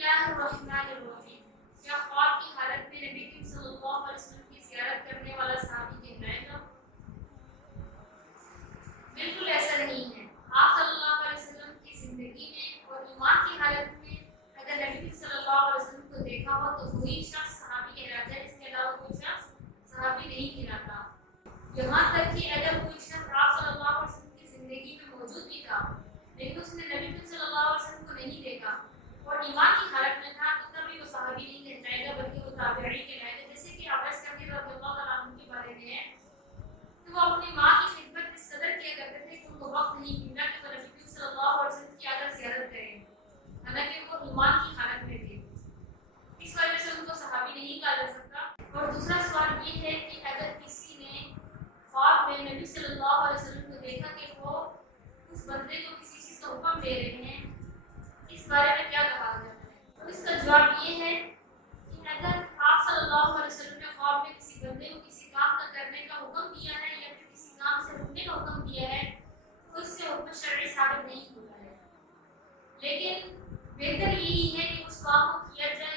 اللہ الرحمن الرحیم، کیا خواب کی حالت میں نبی کریم صلی اللہ علیہ وسلم کی زیارت کرنے والا صحابی کہلائے گا؟ بالکل ایسا نہیں ہے۔ آپ صلی اللہ علیہ وسلم کی زندگی میں اور ایمان کی حالت میں اگر نبی کریم صلی اللہ علیہ وسلم کو دیکھا ہو تو وہی شخص صحابی کہلاتا ہے، اس کے علاوہ کوئی شخص صحابی نہیں کہلاتا۔ یہاں تک کہ اگر کوئی شخص آپ صلی اللہ علیہ وسلم کی زندگی میں موجود بھی تھا لیکن اس نے نبی کریم صلی اللہ علیہ وسلم کو نہیں دیکھا اور ایمان کی حالت میں تھا تو تبھی وہ صحابی نہیں کہلائے گا بلکہ وہ تابعی کہلائے گا۔ جیسے کہ عباس رضی اللہ تعالیٰ عنہ کے بارے میں ہے کہ وہ اپنی ماں کی خدمت اس قدر کیا کرتے تھے کہ ان کو وقت نہیں ملتا کہ وہ نبی کریم صلی اللہ علیہ وسلم کی اگر زیارت کریں، حالانکہ وہ ایمان کی حالت میں تھے، اس وجہ سے ان کو صحابی نہیں کہا جا سکتا۔ اور دوسرا سوال یہ ہے کہ اگر کسی نے خواب میں نبی صلی اللہ علیہ وسلم کو دیکھا کہ وہ اس بندے کو کسی چیز کا حکم دے رہے ہیں، اس بارے میں کیا کہا جاتا ہے؟ تو اس کا جواب یہ ہے کہ اگر آپ صلی اللہ علیہ وسلم نے خواب میں کسی بندے کو کسی کام کا کرنے کا حکم دیا ہے یا پھر کسی کام سے رکنے کا حکم دیا ہے تو اس سے حکم شرعی ثابت نہیں ہوتا ہے، لیکن بہتر یہی ہے کہ اس کام کو کیا جائے